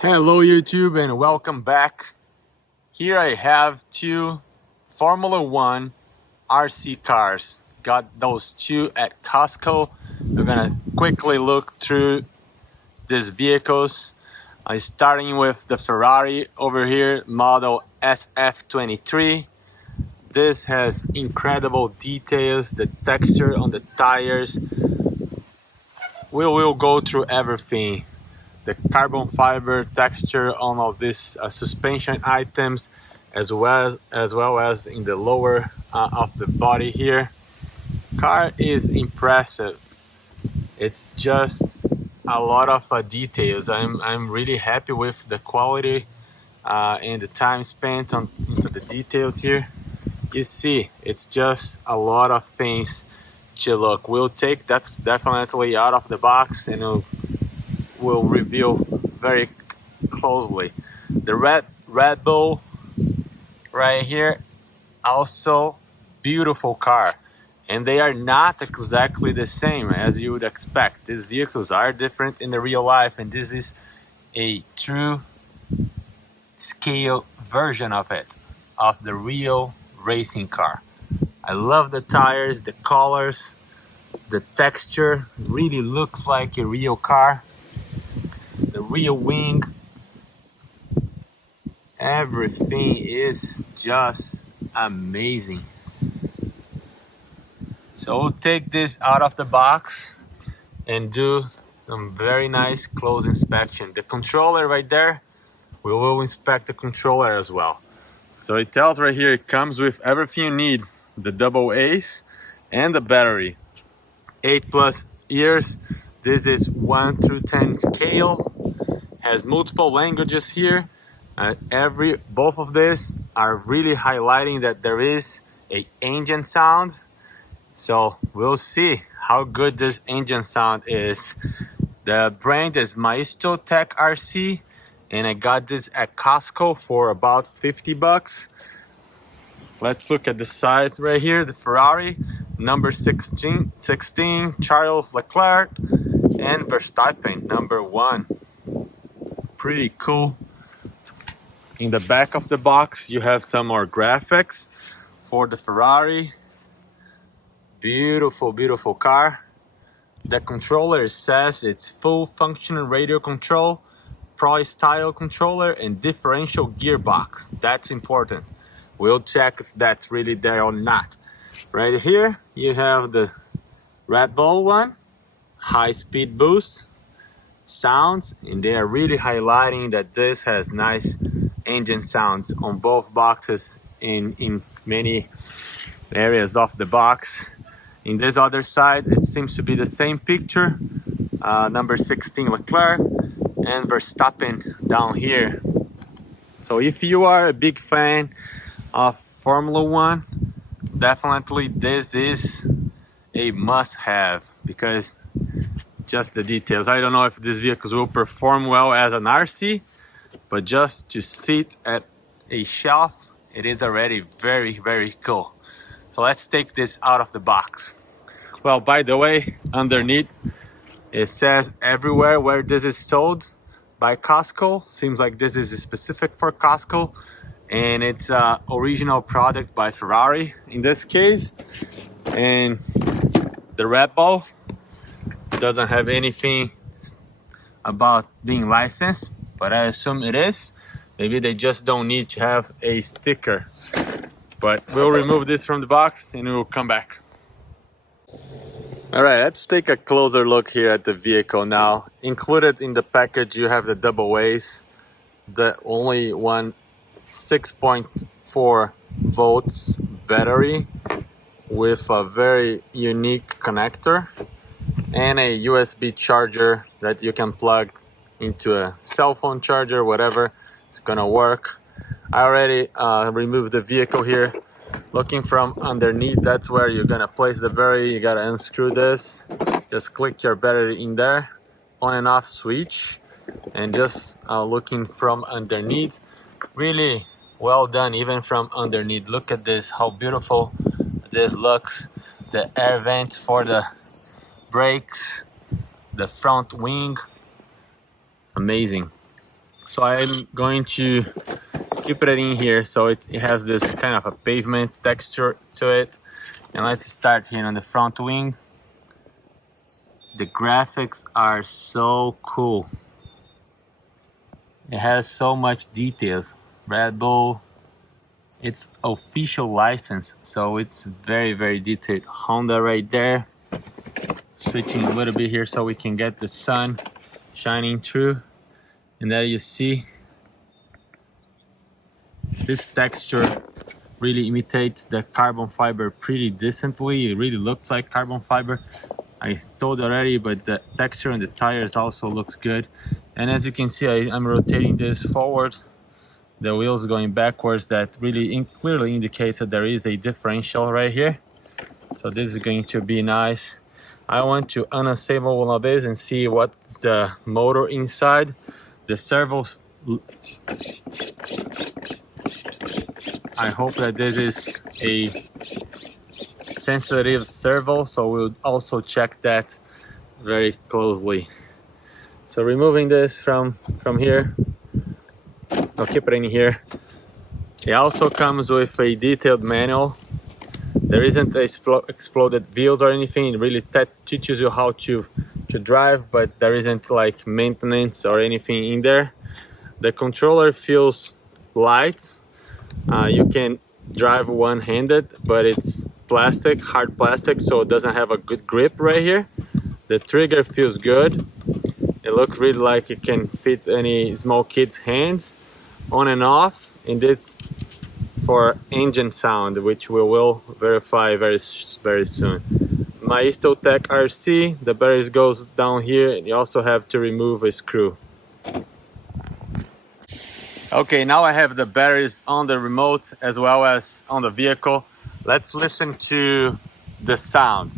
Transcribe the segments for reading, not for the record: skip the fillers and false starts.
Hello YouTube and welcome back. Here I have two Formula One RC cars. Got those two at Costco. We're gonna quickly look through these vehicles. Starting with the Ferrari over here, model SF23. This has incredible details, the texture on the tires. We will go through everything. The carbon fiber texture on all these suspension items, as well as in the lower of the body here. Car is impressive. It's just a lot of details. I'm really happy with the quality and the time spent into the details here. You see, it's just a lot of things to look. We'll take that definitely out of the box and we'll review very closely. The Red Bull right here, also beautiful car, and they are not exactly the same as you would expect. These vehicles are different in the real life, and this is a true scale version of it, of the real racing car. I love the tires, the colors, the texture really looks like a real car. The rear wing, everything is just amazing. So we'll take this out of the box and do some very nice close inspection. The controller right there, we will inspect the controller as well. So it tells right here, it comes with everything you need, the double A's and the battery. 8+ years. This is 1 through 10 scale. Has multiple languages here. Both of these are really highlighting that there is a engine sound. So we'll see how good this engine sound is. The brand is Maestro Tech RC, and I got this at Costco for about 50 bucks. Let's look at the sides right here. The Ferrari, number 16, Charles Leclerc, and Verstappen, number 1. Pretty cool. In the back of the box, you have some more graphics for the Ferrari. Beautiful, beautiful car. The controller says it's full function radio control, Pro style controller, and differential gearbox. That's important. We'll check if that's really there or not. Right here, you have the Red Bull one, high speed boost, sounds, and they are really highlighting that this has nice engine sounds on both boxes in many areas of the box. In this other side, it seems to be the same picture. Number 16 Leclerc and Verstappen down here. So if you are a big fan of Formula One, definitely this is a must-have, because just the details. I don't know if these vehicles will perform well as an RC, but just to sit at a shelf, it is already very, very cool. So let's take this out of the box. Well, by the way, underneath it says everywhere where this is sold by Costco. Seems like this is specific for Costco, and it's a original product by Ferrari in this case. And the Red Bull doesn't have anything about being licensed, but I assume it is. Maybe they just don't need to have a sticker. But we'll remove this from the box and we'll come back. All right, let's take a closer look here at the vehicle now. Included in the package, you have the double A's, the only one 6.4 volts battery with a very unique connector, and a USB charger that you can plug into a cell phone charger, whatever, it's gonna work. I already removed the vehicle here. Looking from underneath, that's where you're gonna place the battery. You gotta unscrew this, just click your battery in there, on and off switch, and just looking from underneath, really well done even from underneath. Look at this, how beautiful this looks. The air vent for the brakes, the front wing, amazing. So I'm going to keep it in here so it has this kind of a pavement texture to it. And let's start here on the front wing. The graphics are so cool. It has so much details. Red Bull, it's official license, so it's very, very detailed. Honda right there. Switching a little bit here so we can get the sun shining through. And there you see, this texture really imitates the carbon fiber pretty decently. It really looks like carbon fiber. I told already, but the texture on the tires also looks good. And as you can see, I'm rotating this forward. The wheels going backwards. That really clearly indicates that there is a differential right here. So this is going to be nice. I want to unassemble one of these and see what's the motor inside. The servos, I hope that this is a sensitive servo, so we'll also check that very closely. So removing this from here, I'll keep it in here. It also comes with a detailed manual. There isn't exploded wheels or anything. It really teaches you how to drive, but there isn't like maintenance or anything in there. The controller feels light. You can drive one-handed, but it's plastic, hard plastic, so it doesn't have a good grip right here. The trigger feels good. It looks really like it can fit any small kid's hands. On and off, and this for engine sound, which we will verify very soon. My Istotech RC, the batteries goes down here, and you also have to remove a screw. Okay, now I have the batteries on the remote as well as on the vehicle. Let's listen to the sound.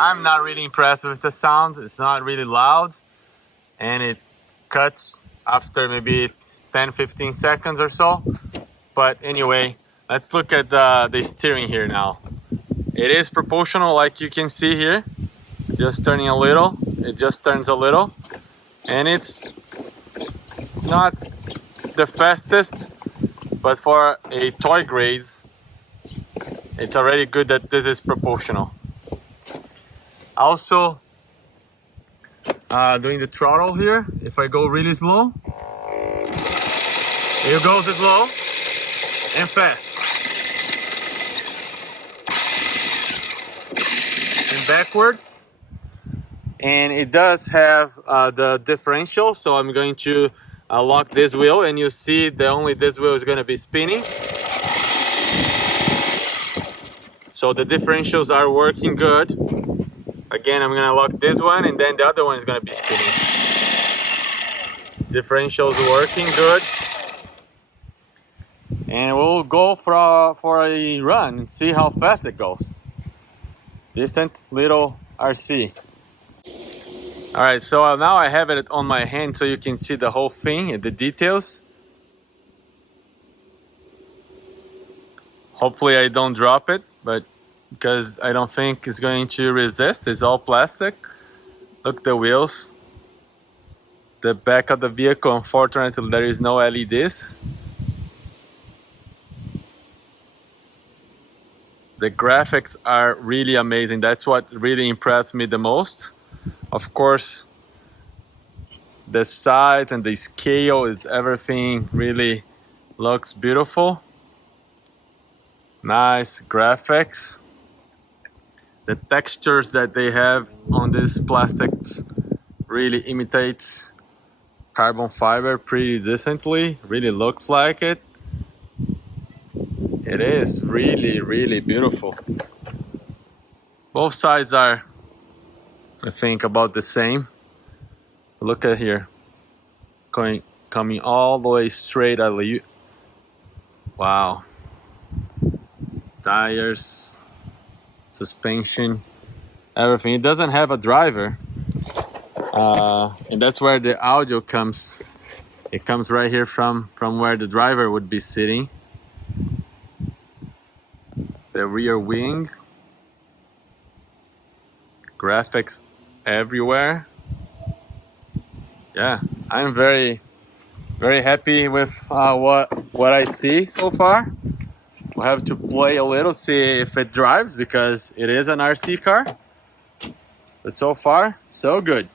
I'm not really impressed with the sound. It's not really loud, and it cuts after maybe 10-15 seconds or so. But anyway, let's look at the steering here now. It is proportional, like you can see here. Just turning a little, it just turns a little, and it's not the fastest, but for a toy grade, it's already good that this is proportional. Also, doing the throttle here, if I go really slow, it goes slow and fast. And backwards. And it does have the differential, so I'm going to lock this wheel, and you see only this wheel is going to be spinning. So the differentials are working good. Again, I'm gonna lock this one, and then the other one is gonna be spinning. Differentials working good. And we'll go for a run and see how fast it goes. Decent little RC. All right, so now I have it on my hand so you can see the whole thing and the details. Hopefully I don't drop it, but because I don't think it's going to resist. It's all plastic. Look, the wheels. The back of the vehicle, unfortunately, there is no LEDs. The graphics are really amazing. That's what really impressed me the most. Of course, the size and the scale is everything really looks beautiful. Nice graphics. The textures that they have on these plastics really imitates carbon fiber pretty decently. Really looks like it. It is really, really beautiful. Both sides are, I think, about the same. Look at here. Coming all the way straight at you. Wow. Tires, suspension, everything. It doesn't have a driver, and that's where the audio comes. It comes right here from where the driver would be sitting. the rear wing. Graphics everywhere. Yeah, I'm very happy with what I see so far. We'll have to play a little, see if it drives, because it is an RC car. But so far, so good.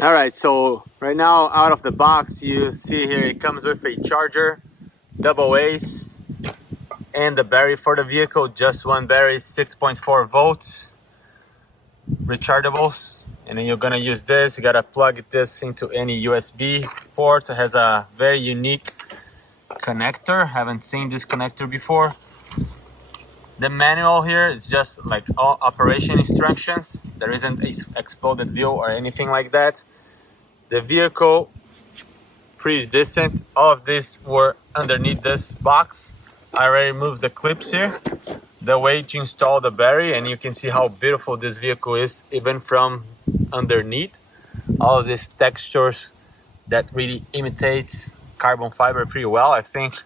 All right, so right now out of the box, you see here it comes with a charger, double A's, and the battery for the vehicle, just one battery, 6.4 volts, rechargeables. And then you're gonna use this, you gotta plug this into any USB port. It has a very unique connector, haven't seen this connector before. The manual here is just like all operation instructions. There isn't an exploded wheel or anything like that. The vehicle, pretty decent. All of these were underneath this box. I already removed the clips here. The way to install the battery, and you can see how beautiful this vehicle is even from underneath. All of these textures that really imitates carbon fiber pretty well. I think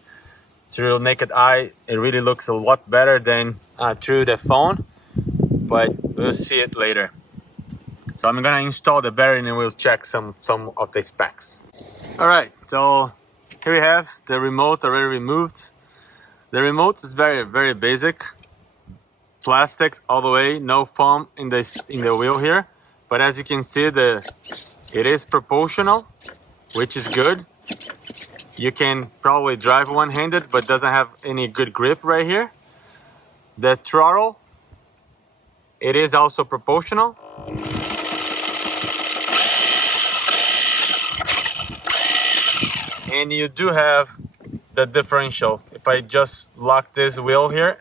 through naked eye, it really looks a lot better than through the phone, but we'll see it later. So I'm gonna install the battery and we'll check some of the specs. All right, so here we have the remote already removed. The remote is very basic. Plastic all the way, no foam in the wheel here. But as you can see, it is proportional, which is good. You can probably drive one-handed, but doesn't have any good grip right here. The throttle, it is also proportional. And you do have the differential. If I just lock this wheel here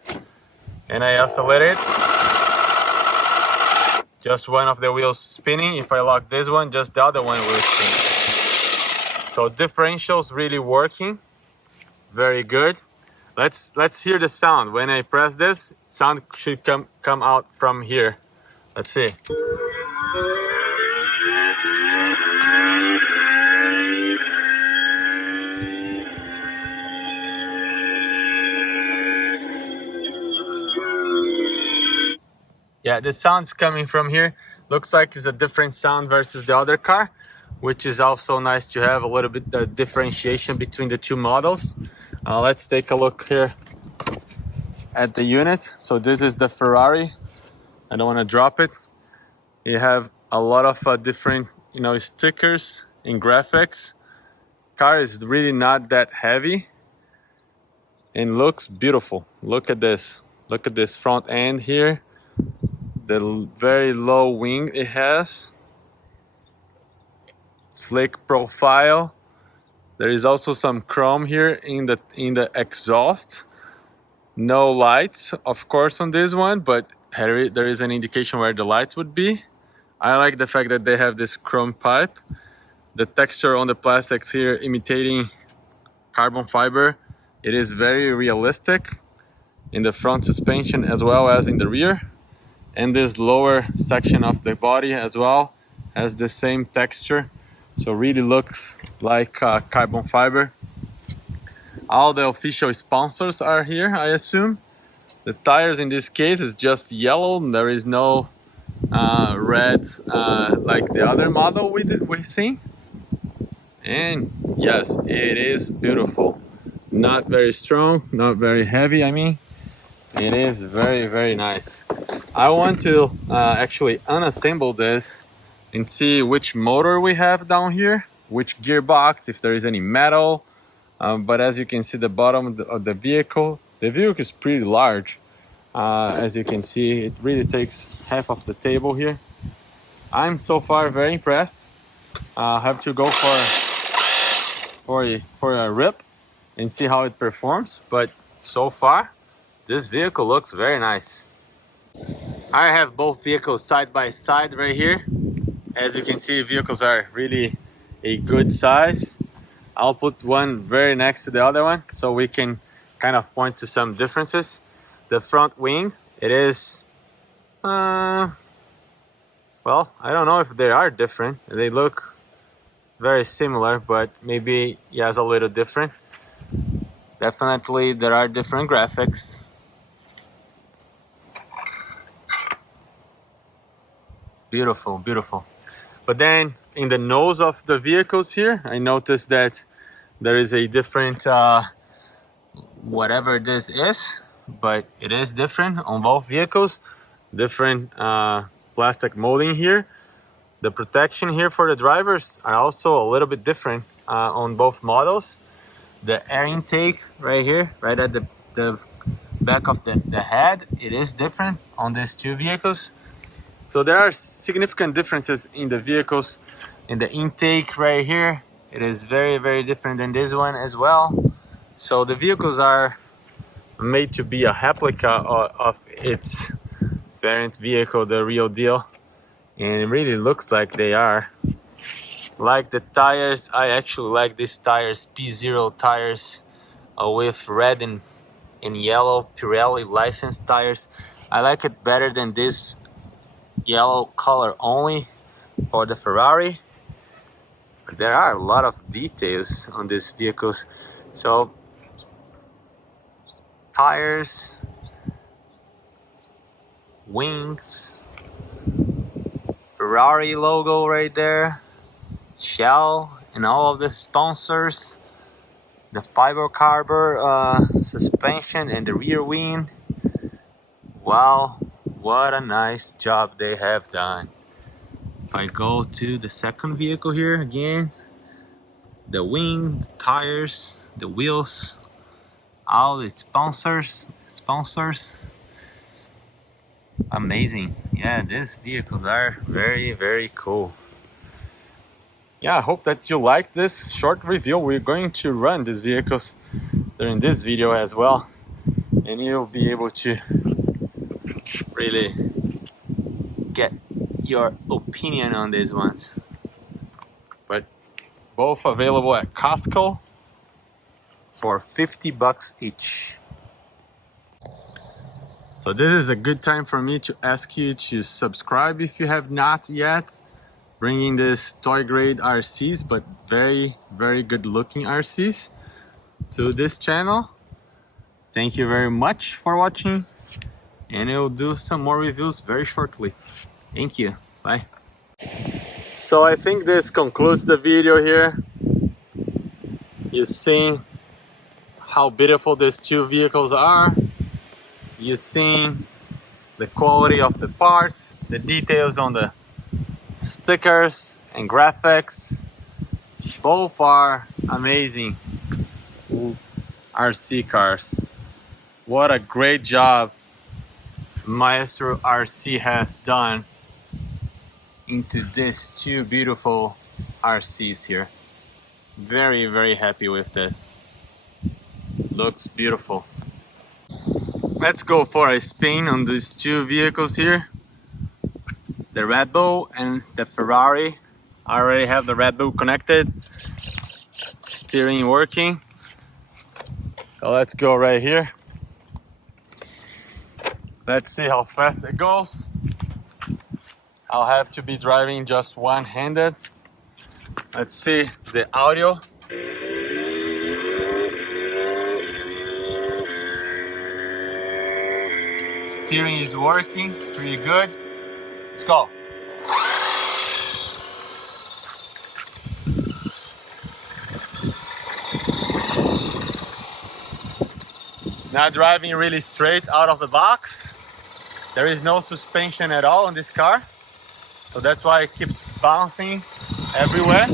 and I accelerate, just one of the wheels spinning. If I lock this one, just the other one will spin. So differentials really working, very good. Let's hear the sound. When I press this, sound should come out from here. Let's see. Yeah, the sound's coming from here. Looks like it's a different sound versus the other car, which is also nice to have a little bit of differentiation between the two models. Let's take a look here at the unit. So this is the Ferrari. I don't want to drop it. You have a lot of different, stickers and graphics. Car is really not that heavy and looks beautiful. Look at this. Look at this front end here. The very low wing it has. Slick profile. There is also some chrome here in the exhaust. No lights, of course, on this one, but there is an indication where the lights would be. I like the fact that they have this chrome pipe. The texture on the plastics here imitating carbon fiber. It is very realistic in the front suspension as well as in the rear. And this lower section of the body as well has the same texture. So really looks like carbon fiber. All the official sponsors are here, I assume. The tires in this case is just yellow. There is no red like the other model we've seen. And yes, it is beautiful. Not very strong, not very heavy, I mean. It is very nice. I want to actually unassemble this and see which motor we have down here, which gearbox, if there is any metal. But as you can see, the bottom of the vehicle is pretty large. As you can see, it really takes half of the table here. I'm so far very impressed. I have to go for a rip and see how it performs. But so far, this vehicle looks very nice. I have both vehicles side by side right here. As you can see, vehicles are really a good size. I'll put one very next to the other one so we can kind of point to some differences. The front wing, it is, well, I don't know if they are different. They look very similar, but maybe yes, a little different. Definitely there are different graphics. Beautiful, beautiful. But then in the nose of the vehicles here, I noticed that there is a different, whatever this is, but it is different on both vehicles. Different plastic molding here. The protection here for the drivers are also a little bit different on both models. The air intake right here, right at the back of the head, it is different on these two vehicles. So there are significant differences in the vehicles. In the intake right here, it is very, very different than this one as well. So the vehicles are made to be a replica of its parent vehicle, the real deal. And it really looks like they are. Like the tires, I actually like these tires, P0 tires with red and yellow Pirelli licensed tires. I like it better than this yellow color only for the Ferrari. But there are a lot of details on these vehicles. So tires, wings, Ferrari logo right there, Shell and all of the sponsors, the fibercarbon suspension and the rear wing. Wow, what a nice job they have done. If I go to the second vehicle here again, the wing, the tires, the wheels, all the sponsors. Amazing. Yeah, these vehicles are very, very cool. Yeah, I hope that you liked this short review. We're going to run these vehicles during this video as well, and you'll be able to really get your opinion on these ones. But both available at Costco for $50 each. So this is a good time for me to ask you to subscribe if you have not yet. Bringing this toy grade RCs, but very, very good looking RCs to this channel. Thank you very much for watching, and I'll do some more reviews very shortly. Thank you. Bye. So I think this concludes the video here. You've seen how beautiful these two vehicles are. You've seen the quality of the parts, the details on the stickers and graphics. Both are amazing RC cars. What a great job Maestro RC has done into these two beautiful RCs here. Very, very happy with this. Looks beautiful. Let's go for a spin on these two vehicles here. The Red Bull and the Ferrari. I already have the Red Bull connected. Steering working. So let's go right here. Let's see how fast it goes. I'll have to be driving just one-handed. Let's see the audio. Steering is working, pretty good. Let's go. It's not driving really straight out of the box. There is no suspension at all on this car. So that's why it keeps bouncing everywhere.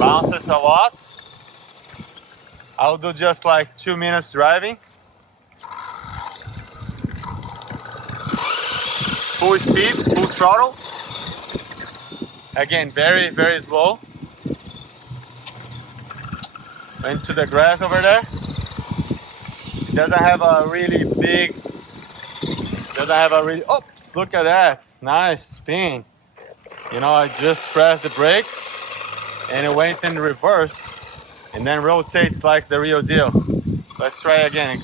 Bounces a lot. I'll do just like 2 minutes driving. Full speed, full throttle. Again, very, very slow. Went to the grass over there. It doesn't have a really big, oops, look at that. Nice spin. You know, I just pressed the brakes and it went in reverse and then rotates like the real deal. Let's try again.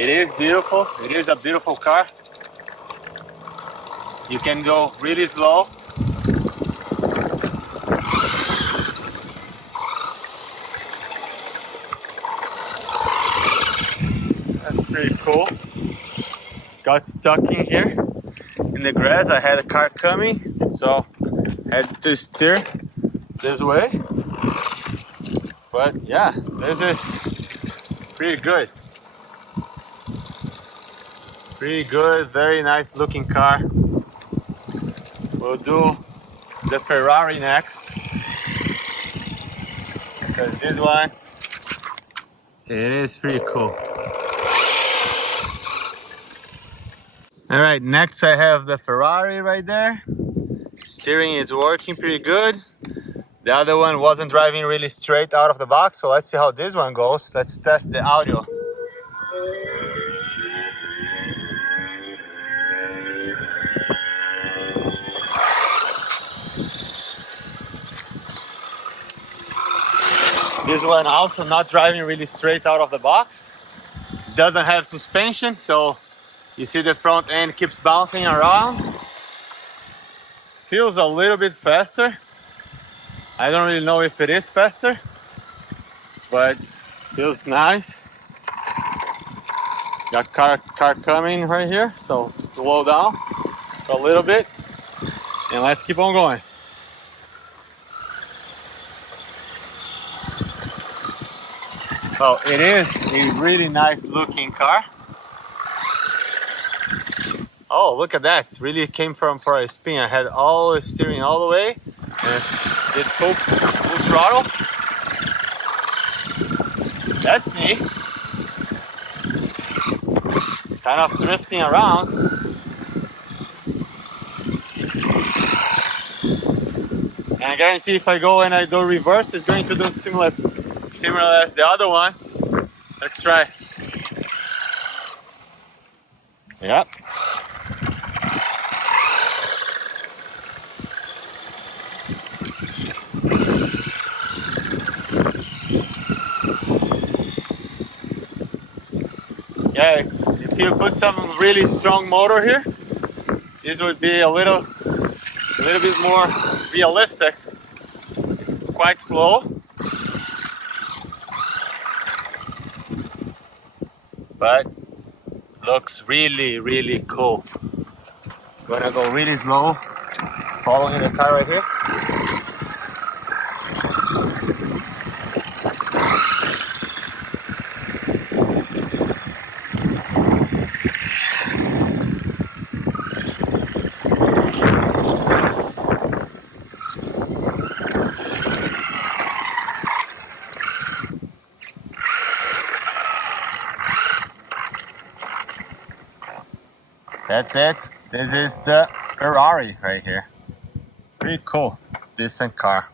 It is beautiful. It is a beautiful car. You can go really slow. That's pretty cool. Got stuck in here in the grass. I had a car coming, so I had to steer this way. But yeah, this is pretty good. Pretty good, very nice looking car. We'll do the Ferrari next, because this one, it is pretty cool. All right, next I have the Ferrari right there. Steering is working pretty good. The other one wasn't driving really straight out of the box, so let's see how this one goes. Let's test the audio. This one also not driving really straight out of the box. Doesn't have suspension, so you see the front end keeps bouncing around. Feels a little bit faster. I don't really know if it is faster, but feels nice. Got car coming right here, so slow down a little bit and let's keep on going. So it is a really nice looking car. Oh, look at that. It really came for a spin. I had all the steering all the way and did full throttle. That's neat. Kind of drifting around. And I guarantee if I go and I do reverse, it's going to do similar as the other one. Let's try. Yep. Yeah, if you put some really strong motor here, this would be a little bit more realistic. It's quite slow, but looks really cool. Gonna go really slow, following the car right here. That's it. This is the Ferrari right here. Pretty cool, decent car.